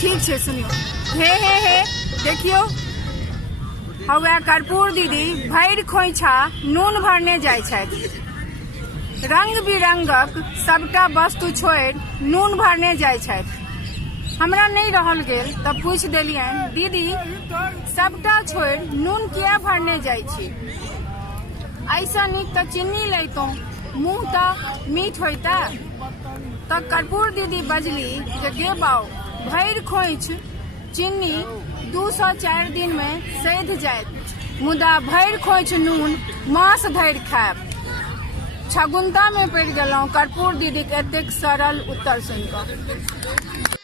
ठीक है सुनियो। हे देखियो हवे कर्पूर दीदी भरि खोइछा नून भरने जाय छथि। रंग बिरंगक सबटा वस्तु छोड़ि नून भरने जाय छथि। हमरा नहीं रहल गेल तब पूछ देलियन दीदी सबटा छोड़ि नून किया भरने जाय छी? ऐसा नीक तो चीनी लैतो मुँह तो मीठ होता। तो कर्पूर दीदी बजली जे गे बाऊ भरि खोइछ चीनी 204 दिन में सधि जायत, मुदा भरि खोइछ नून मास धरि खायब। छगुंता में पड़ गलौं कर्पूर दीदी के एतेक सरल उत्तर सुनिकऽ।